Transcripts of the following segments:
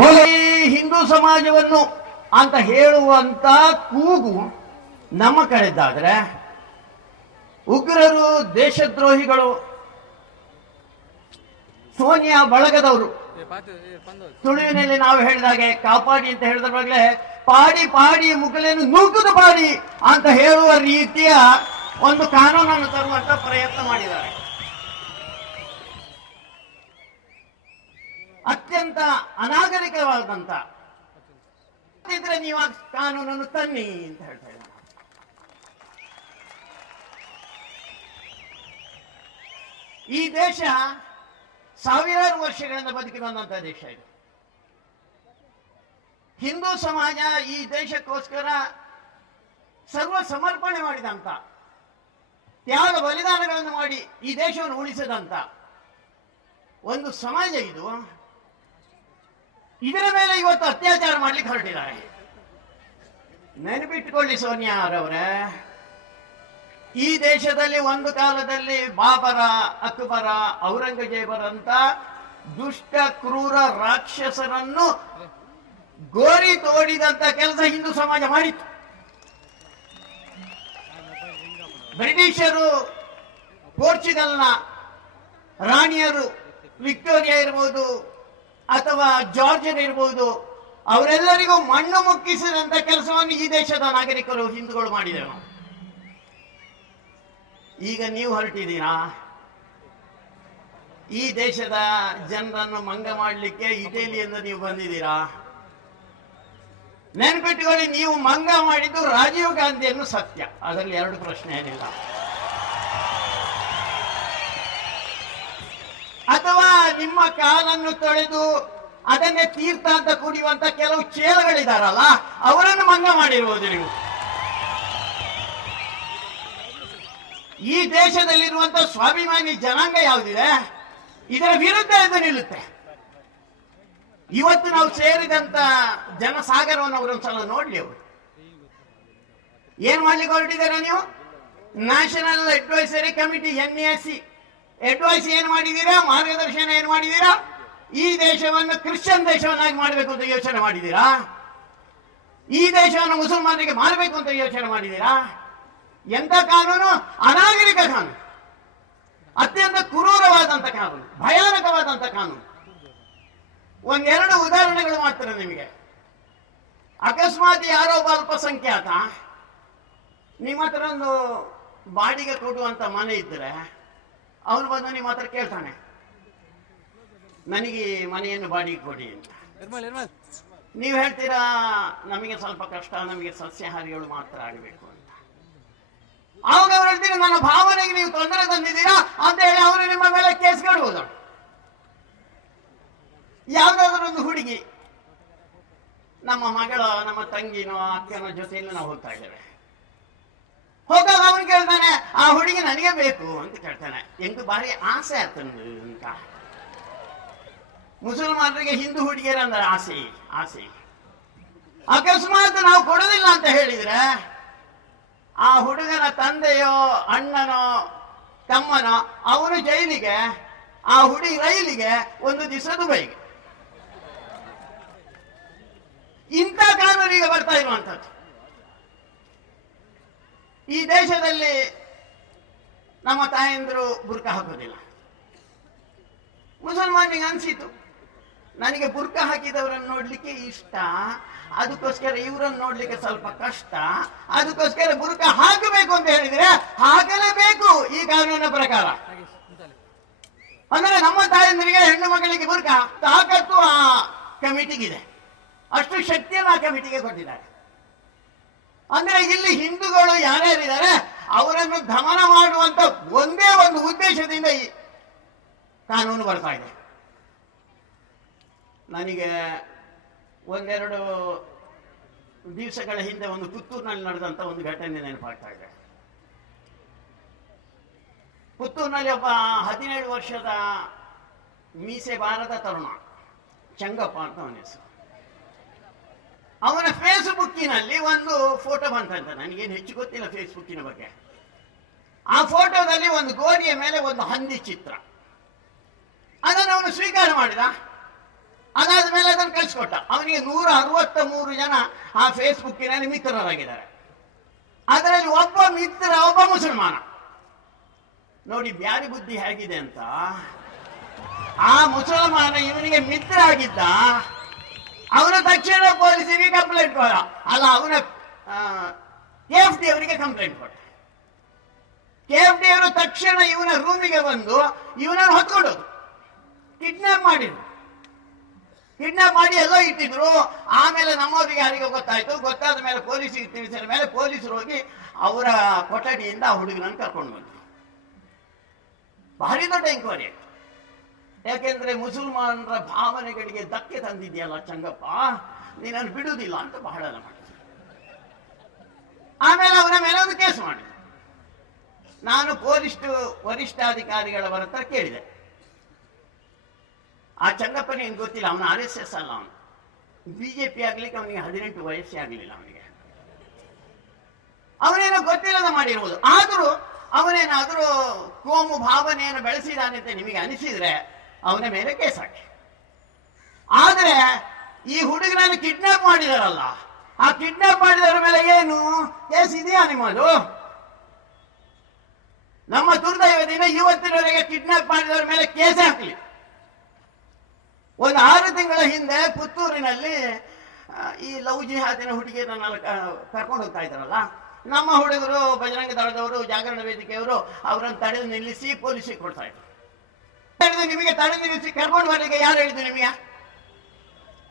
ಬಲೆ ಹಿಂದೂ ಸಮಾಜವನ್ನು ಅಂತ ಹೇಳುವಂತ ಕೂಗು ನಮ್ಮ ಕಡೆದಾದ್ರೆ ಉಗ್ರರು, ದೇಶದ್ರೋಹಿಗಳು, ಸೋನಿಯಾ ಬಳಗದವರು ತುಳುವಿನಲ್ಲಿ ನಾವು ಹೇಳಿದಾಗೆ ಕಾಪಾಡಿ ಅಂತ ಹೇಳಿದಾಗಲೇ ಪಾಡಿ ಪಾಡಿ ಮುಗಲೇನು ನೂಕುದು ಪಾಡಿ ಅಂತ ಹೇಳುವ ರೀತಿಯ ಒಂದು ಕಾನೂನನ್ನು ತರುವಂತ ಪ್ರಯತ್ನ ಮಾಡಿದ್ದಾರೆ. ಅತ್ಯಂತ ಅನಾಗರಿಕವಾದಂತ ಇದ್ರೆ ನೀವು ಆ ಕಾನೂನನ್ನು ತನ್ನಿ ಅಂತ ಹೇಳ್ತಾ ಇದ್ದಾರೆ. ಈ ದೇಶ ಸಾವಿರಾರು ವರ್ಷಗಳಿಂದ ಬದುಕಿ ಬಂದಂತ ದೇಶ ಇದು. ಹಿಂದೂ ಸಮಾಜ ಈ ದೇಶಕ್ಕೋಸ್ಕರ ಸರ್ವ ಸಮರ್ಪಣೆ ಮಾಡಿದಂತ, ತ್ಯಾಗ ಬಲಿದಾನಗಳನ್ನು ಮಾಡಿ ಈ ದೇಶವನ್ನು ಉಳಿಸಿದಂತ ಒಂದು ಸಮಾಜ ಇದು. ಇದರ ಮೇಲೆ ಇವತ್ತು ಅತ್ಯಾಚಾರ ಮಾಡ್ಲಿಕ್ಕೆ ಹೊರಟಿದ್ದಾರೆ. ನೆನಪಿಟ್ಟುಕೊಳ್ಳಿ ಸೋನಿಯಾ ಅವರವರೇ, ಈ ದೇಶದಲ್ಲಿ ಒಂದು ಕಾಲದಲ್ಲಿ ಬಾಬರ, ಅಕ್ಬರ, ಔರಂಗಜೇಬರಂತ ದುಷ್ಟ ಕ್ರೂರ ರಾಕ್ಷಸರನ್ನು ಗೋರಿ ತೋಡಿದಂತ ಕೆಲಸ ಹಿಂದೂ ಸಮಾಜ ಮಾಡಿತ್ತು. ಬ್ರಿಟಿಷರು, ಪೋರ್ಚುಗಲ್ನ ರಾಣಿಯರು, ವಿಕ್ಟೋರಿಯಾ ಇರ್ಬೋದು ಅಥವಾ ಜಾರ್ಜರ್ ಇರ್ಬೋದು, ಅವರೆಲ್ಲರಿಗೂ ಮಣ್ಣು ಮುಕ್ಕಿಸಿದಂತ ಕೆಲಸವನ್ನು ಈ ದೇಶದ ನಾಗರಿಕರು, ಹಿಂದೂಗಳು ಮಾಡಿದೆವು. ಈಗ ನೀವು ಹೊರಟಿದ್ದೀರಾ ಈ ದೇಶದ ಜನರನ್ನು ಮಂಗ ಮಾಡಲಿಕ್ಕೆ. ಇಟಲಿಯಿಂದ ನೀವು ಬಂದಿದ್ದೀರಾ. ನೆನಪಿಟ್ಟುಕೊಳ್ಳಿ, ನೀವು ಮಂಗ ಮಾಡಿದ್ದು ರಾಜೀವ್ ಗಾಂಧಿಯನ್ನು, ಸತ್ಯ, ಅದರಲ್ಲಿ ಎರಡು ಪ್ರಶ್ನೆ ಏನಿಲ್ಲ. ಅಥವಾ ನಿಮ್ಮ ಕಾಲನ್ನು ತೊಳೆದು ಅದನ್ನೇ ತೀರ್ಥ ಅಂತ ಕುಡಿಯುವಂತ ಕೆಲವು ಚೇಲಗಳಿದಾರಲ್ಲ, ಅವರನ್ನು ಮಂಗ ಮಾಡಿರುವುದು ನೀವು. ಈ ದೇಶದಲ್ಲಿರುವಂತ ಸ್ವಾಭಿಮಾನಿ ಜನಾಂಗ ಯಾವುದಿದೆ, ಇದರ ವಿರುದ್ಧ ಎಂದು ನಿಲ್ಲುತ್ತೆ. ಇವತ್ತು ನಾವು ಸೇರಿದಂತ ಜನಸಾಗರವನ್ನು ಅವರೊಂದ್ಸಲ ನೋಡ್ಲಿ. ಅವರು ಏನ್ ಮಾಡ್ಲಿಕ್ಕೆ ಹೊರಟಿದ್ದಾರೆ? ನೀವು national advisory committee, NAC advice ಏನ್ ಮಾಡಿದ್ದೀರಾ? ಮಾರ್ಗದರ್ಶನ ಏನ್ ಮಾಡಿದ್ದೀರಾ? ಈ ದೇಶವನ್ನು ಕ್ರಿಶ್ಚಿಯನ್ ದೇಶವನ್ನಾಗಿ ಮಾಡಬೇಕು ಅಂತ ಯೋಚನೆ ಮಾಡಿದ್ದೀರಾ? ಈ ದೇಶವನ್ನು ಮುಸಲ್ಮಾನರಿಗೆ ಮಾಡಬೇಕು ಅಂತ ಯೋಚನೆ ಮಾಡಿದ್ದೀರಾ? ಎಂತ ಕಾನೂನು? ಅನಾಗರಿಕ ಕಾನೂನು, ಅತ್ಯಂತ ಕ್ರೂರವಾದಂತ ಕಾನೂನು, ಭಯಾನಕವಾದಂತ ಕಾನೂನು. ಒಂದೆರಡು ಉದಾಹರಣೆಗಳು ಮಾಡ್ತಾರೆ ನಿಮಗೆ. ಅಕಸ್ಮಾತ್ ಯಾರೋ ಒಬ್ಬ ಅಲ್ಪಸಂಖ್ಯಾತ ನಿಮ್ಮ ಹತ್ರ ಒಂದು ಬಾಡಿಗೆ ಕೊಡುವಂತ ಮನೆ ಇದ್ರೆ ಅವನು ಬಂದು ನಿಮ್ಮ ಹತ್ರ ಕೇಳ್ತಾನೆ, ನನಗೆ ಮನೆಯನ್ನು ಬಾಡಿಗೆ ಕೊಡಿ ಅಂತ. ನೀವು ಹೇಳ್ತೀರಾ, ನಮಗೆ ಸ್ವಲ್ಪ ಕಷ್ಟ, ನಮಗೆ ಸಸ್ಯಾಹಾರಿಗಳು ಮಾತ್ರ ಆಗಬೇಕು ಅಂತ. ಆವಾಗ ಅವ್ರು ಹೇಳ್ತೀರಾ, ನನ್ನ ಭಾವನೆಗೆ ನೀವು ತೊಂದರೆ ತಂದಿದ್ದೀರಾ ಅಂತ ಹೇಳಿ ಅವರು ನಿಮ್ಮ ಮೇಲೆ ಕೇಸ್ ಕೊಡುವುದು. ಯಾವ್ದಾದ್ರು ಒಂದು ಹುಡುಗಿ, ನಮ್ಮ ಮಗಳು, ನಮ್ಮ ತಂಗಿನೋ ಅಕ್ಕನೋ ಜೊತೆಯಲ್ಲಿ ನಾವು ಹೋಗ್ತಾ ಇದ್ದೇವೆ. ಹೋದಾಗ ಅವನು ಕೇಳ್ತಾನೆ, ಆ ಹುಡುಗಿ ನನಗೆ ಬೇಕು ಅಂತ ಕೇಳ್ತಾನೆ. ಎಂಟು ಬಾರಿ ಆಸೆ ಆತಂದು ಅಂತ. ಮುಸಲ್ಮಾನರಿಗೆ ಹಿಂದೂ ಹುಡುಗಿಯರಂದ್ರೆ ಆಸೆ ಆಸೆ. ಅಕಸ್ಮಾತ್ ನಾವು ಕೊಡೋದಿಲ್ಲ ಅಂತ ಹೇಳಿದ್ರೆ ಆ ಹುಡುಗನ ತಂದೆಯೋ ಅಣ್ಣನೋ ತಮ್ಮನೋ ಅವನು ಜೈಲಿಗೆ, ಆ ಹುಡುಗಿ ರೈಲಿಗೆ, ಒಂದು ದಿವಸ ದುಬೈಗೆ. ಇಂಥ ಕಾನೂನಿಗೆ ಬರ್ತಾ ಇರುವಂಥದ್ದು. ಈ ದೇಶದಲ್ಲಿ ನಮ್ಮ ತಾಯಂದ್ರು ಬುರ್ಕ ಹಾಕೋದಿಲ್ಲ. ಮುಸಲ್ಮಾನಿಗೆ ಅನ್ಸಿತು, ನನಗೆ ಬುರ್ಕ ಹಾಕಿದವರನ್ನು ನೋಡ್ಲಿಕ್ಕೆ ಇಷ್ಟ, ಅದಕ್ಕೋಸ್ಕರ ಇವರನ್ನು ನೋಡ್ಲಿಕ್ಕೆ ಸ್ವಲ್ಪ ಕಷ್ಟ, ಅದಕ್ಕೋಸ್ಕರ ಬುರ್ಕ ಹಾಕಬೇಕು ಅಂತ ಹೇಳಿದ್ರೆ ಹಾಕಲೇಬೇಕು ಈ ಕಾನೂನಿನ ಪ್ರಕಾರ. ಅಂದ್ರೆ ನಮ್ಮ ತಾಯಂದ್ರಿಗೆ, ಹೆಣ್ಣು ಮಕ್ಕಳಿಗೆ ಬುರ್ಕ ತಾಕತ್ತು ಆ ಕಮಿಟಿಗಿದೆ, ಅಷ್ಟು ಶಕ್ತಿಯನ್ನು ಆ ಕಮಿಟಿಗೆ ಕೊಟ್ಟಿದ್ದಾರೆ. ಅಂದ್ರೆ ಇಲ್ಲಿ ಹಿಂದೂಗಳು ಯಾರ್ಯಾರಿದ್ದಾರೆ ಅವರನ್ನು ದಮನ ಮಾಡುವಂತ ಒಂದೇ ಒಂದು ಉದ್ದೇಶದಿಂದ ಈ ಕಾನೂನು ಬರ್ತಾ ಇದೆ. ನನಗೆ ಒಂದೆರಡು ದಿವಸಗಳ ಹಿಂದೆ ಒಂದು ಪುತ್ತೂರಿನಲ್ಲಿ ನಡೆದಂತ ಒಂದು ಘಟನೆ ನೆನಪಾಗ್ತಾ ಇದೆ. ಪುತ್ತೂರಿನಲ್ಲಿ ಒಬ್ಬ 17 ವರ್ಷದ ಮೀಸೆ ಬಾರದ ತರುಣ, ಚಂಗಪ್ಪ ಅಂತ ಅವನ ಹೆಸರು. ಅವನ ಫೇಸ್ಬುಕ್ಕಿನಲ್ಲಿ ಒಂದು ಫೋಟೋ ಬಂತಂತ. ನನಗೇನು ಹೆಚ್ಚು ಗೊತ್ತಿಲ್ಲ ಫೇಸ್ಬುಕ್ಕಿನ ಬಗ್ಗೆ. ಆ ಫೋಟೋದಲ್ಲಿ ಒಂದು ಗೋಡೆಯ ಮೇಲೆ ಒಂದು ಹಂದಿ ಚಿತ್ರ. ಅದನ್ನು ಅವನು ಸ್ವೀಕಾರ ಮಾಡಿದ. ಅದಾದ್ಮೇಲೆ ಅದನ್ನು ಕಳಿಸ್ಕೊಟ್ಟ. ಅವನಿಗೆ 163 ಜನ ಆ ಫೇಸ್ಬುಕ್ಕಿನಲ್ಲಿ ಮಿತ್ರರಾಗಿದ್ದಾರೆ. ಅದರಲ್ಲಿ ಒಬ್ಬ ಮಿತ್ರ ಒಬ್ಬ ಮುಸಲ್ಮಾನ. ನೋಡಿ ಬ್ಯಾರಿ ಬುದ್ಧಿ ಹೇಗಿದೆ ಅಂತ. ಆ ಮುಸಲ್ಮಾನ ಇವನಿಗೆ ಮಿತ್ರ ಆಗಿದ್ದ. ಅವನು ತಕ್ಷಣ ಪೊಲೀಸರಿಗೆ ಕಂಪ್ಲೇಂಟ್ ಕೊಡ, ಅಲ್ಲ ಅವನ KFD ಅವರಿಗೆ ಕಂಪ್ಲೇಂಟ್ ಕೊಟ್ಟ. KFD ಅವರು ತಕ್ಷಣ ಇವನ ರೂಮಿಗೆ ಬಂದು ಇವನನ್ನು ಹೊತ್ಕೊಂಡೋದು, ಕಿಡ್ನಾಪ್ ಮಾಡಿದ್ರು. ಕಿಡ್ನಾಪ್ ಮಾಡಿ ಎಲ್ಲೋ ಇಟ್ಟಿದ್ರು. ಆಮೇಲೆ ನಮ್ಮವರಿಗೆ ಯಾರಿಗೆ ಗೊತ್ತಾಯ್ತು. ಗೊತ್ತಾದ ಮೇಲೆ ಪೊಲೀಸಿಗೆ ತಿಳಿಸಿದ ಮೇಲೆ ಪೊಲೀಸರು ಹೋಗಿ ಅವರ ಕೊಠಡಿಯಿಂದ ಆ ಹುಡುಗನನ್ನು ಕರ್ಕೊಂಡು ಬಂದರು. ಭಾರಿ ದೊಡ್ಡ ಎಂಕ್ವೈರಿ ಆಯ್ತು. ಯಾಕೆಂದ್ರೆ ಮುಸಲ್ಮಾನರ ಭಾವನೆಗಳಿಗೆ ಧಕ್ಕೆ ತಂದಿದೆಯಲ್ಲ ಚಂಗಪ್ಪ, ನೀನನ್ನು ಬಿಡುವುದಿಲ್ಲ ಅಂತ ಬಹಳ ಮಾಡಿದ್ರು. ಆಮೇಲೆ ಅವನ ಮೇಲೆ ಒಂದು ಕೇಸ್ ಮಾಡಿದ್ರು. ನಾನು ಪೊಲೀಸ್ ವರಿಷ್ಠಾಧಿಕಾರಿಗಳ ಹತ್ರ ಕೇಳಿದೆ, ಆ ಚಂಗಪ್ಪನ ಏನು ಗೊತ್ತಿಲ್ಲ, ಅವನು RSS ಅಲ್ಲ, ಅವನು BJP ಆಗ್ಲಿಕ್ಕೆ ಅವನಿಗೆ 18 ವಯಸ್ಸೇ ಆಗಲಿಲ್ಲ. ಅವನೇನೋ ಗೊತ್ತಿಲ್ಲದ ಮಾಡಿರುವುದು. ಆದರೂ ಅವನೇನಾದರೂ ಕೋಮು ಭಾವನೆಯನ್ನು ಬೆಳೆಸಿದಾನೆ ಅಂತ ನಿಮಗೆ ಅನಿಸಿದ್ರೆ ಅವನ ಮೇಲೆ ಕೇಸ್ ಹಾಕಿ. ಆದರೆ ಈ ಹುಡುಗನನ್ನು ಕಿಡ್ನಾಪ್ ಮಾಡಿದಾರಲ್ಲ, ಆ ಕಿಡ್ನಾಪ್ ಮಾಡಿದವರ ಮೇಲೆ ಏನು ಕೇಸ್ ಇದೆಯಾ ನಿಮ್ಮದು? ನಮ್ಮ ದುರ್ದೈವದಿಂದ ಇವತ್ತಿನವರೆಗೆ ಕಿಡ್ನಾಪ್ ಮಾಡಿದವರ ಮೇಲೆ ಕೇಸ್ ಹಾಕಲಿ. ಒಂದು 6 ತಿಂಗಳ ಹಿಂದೆ ಪುತ್ತೂರಿನಲ್ಲಿ ಈ ಲವ್ ಜಿಹಾದಿನ ಹುಡುಗಿಯರನ್ನೆಲ್ಲ ಕರ್ಕೊಂಡು ಹೋಗ್ತಾ ಇದ್ದಾರಲ್ಲ, ನಮ್ಮ ಹುಡುಗರು ಬಜರಂಗ ದಳದವರು, ಜಾಗರಣ ವೇದಿಕೆಯವರು ಅವರನ್ನು ತಡೆದು ನಿಲ್ಲಿಸಿ ಪೊಲೀಸಿಗೆ ಕೊಡ್ತಾ ಇದ್ರು. ನಿಮಗೆ ತಡೆದು ನಿಲ್ಲಿಸಿ ಕರ್ಕೊಂಡು ಬರಲಿಕ್ಕೆ ಯಾರು ಹೇಳಿದ್ರು ನಿಮಗೆ?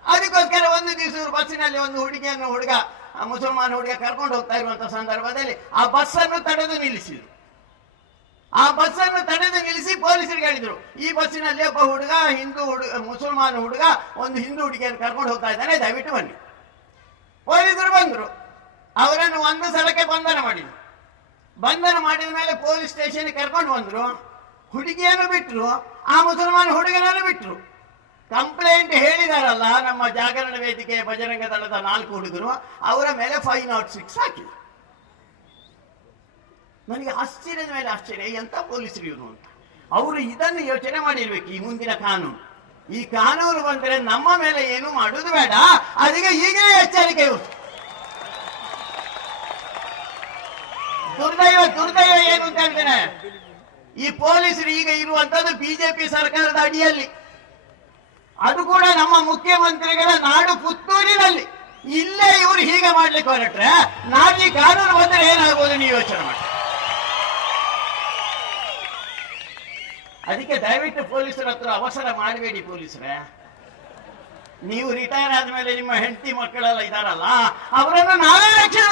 ಅದಕ್ಕೋಸ್ಕರ ಒಂದು ದಿವಸ ಬಸ್ಸಿನಲ್ಲಿ ಒಂದು ಹುಡುಗ ಮುಸಲ್ಮಾನ ಹುಡುಗ ಕರ್ಕೊಂಡು ಹೋಗ್ತಾ ಇರುವಂತಹ ಸಂದರ್ಭದಲ್ಲಿ ಆ ಬಸ್ಸನ್ನು ತಡೆದು ನಿಲ್ಲಿಸಿದ್ರು. ಆ ಬಸ್ಸನ್ನು ತಡೆದು ನಿಲ್ಲಿಸಿ ಪೊಲೀಸರಿಗೆ ಹೇಳಿದ್ರು, ಈ ಬಸ್ಸಿನಲ್ಲಿ ಒಬ್ಬ ಹುಡುಗ ಮುಸಲ್ಮಾನ ಹುಡುಗ ಒಂದು ಹಿಂದೂ ಹುಡುಗಿಯನ್ನು ಕರ್ಕೊಂಡು ಹೋಗ್ತಾ ಇದ್ದಾನೆ, ದಯವಿಟ್ಟು ಬನ್ನಿ. ಪೊಲೀಸರು ಬಂದರು. ಅವರನ್ನು ಒಂದು ಸ್ಥಳಕ್ಕೆ ಬಂಧನ ಮಾಡಿದ್ರು. ಬಂಧನ ಮಾಡಿದ ಮೇಲೆ ಪೊಲೀಸ್ ಸ್ಟೇಷನ್ಗೆ ಕರ್ಕೊಂಡು ಬಂದ್ರು. ಹುಡುಗಿಯನ್ನು ಬಿಟ್ಟರು, ಆ ಮುಸಲ್ಮಾನ ಹುಡುಗನನ್ನು ಬಿಟ್ಟರು. ಕಂಪ್ಲೇಂಟ್ ಹೇಳಿದಾರಲ್ಲ ನಮ್ಮ ಜಾಗರಣ ವೇದಿಕೆ ಬಜರಂಗ ದಳದ 4 ಹುಡುಗರು, ಅವರ ಮೇಲೆ 506 ಹಾಕಿದ್ರು. ನನಗೆ ಆಶ್ಚರ್ಯದ ಮೇಲೆ ಆಶ್ಚರ್ಯ, ಎಂತ ಪೊಲೀಸರು ಇವರು ಅಂತ. ಅವರು ಇದನ್ನು ಯೋಚನೆ ಮಾಡಿರ್ಬೇಕು. ಈ ಮುಂದಿನ ಕಾನೂನು, ಈ ಕಾನೂನು ಬಂದರೆ ನಮ್ಮ ಮೇಲೆ ಏನು ಮಾಡುವುದು ಬೇಡ, ಅದಕ್ಕೆ ಈಗಲೇ ಎಚ್ಚರಿಕೆ. ದುರ್ದೈವ ಏನು ಅಂತ ಹೇಳ್ತೇನೆ, ಈ ಪೊಲೀಸರು ಈಗ ಇರುವಂತದ್ದು BJP ಸರ್ಕಾರದ ಅಡಿಯಲ್ಲಿ, ಅದು ಕೂಡ ನಮ್ಮ ಮುಖ್ಯಮಂತ್ರಿಗಳ ನಾಡು ಪುತ್ತೂರಿನಲ್ಲಿ. ಇಲ್ಲೇ ಇವರು ಹೀಗೆ ಮಾಡ್ಲಿಕ್ಕೆ ಹೊರಟ್ರೆ ನಾಳೆ ಈ ಕಾನೂನು ಬಂದರೆ ಏನಾಗ್ಬೋದು ನೀವು ಯೋಚನೆ ಮಾಡಿ. ಅದಕ್ಕೆ ದಯವಿಟ್ಟು ಪೊಲೀಸರ ಹತ್ರ ಅವಸರ ಮಾಡಬೇಡಿ. ಪೊಲೀಸರೇ, ನೀವು ರಿಟೈರ್ ಆದ್ಮೇಲೆ ನಿಮ್ಮ ಹೆಂಡತಿ ಮಕ್ಕಳೆಲ್ಲ ಇದಾರಲ್ಲ, ಅವರನ್ನು ನಾವೇ ರಕ್ಷಣೆ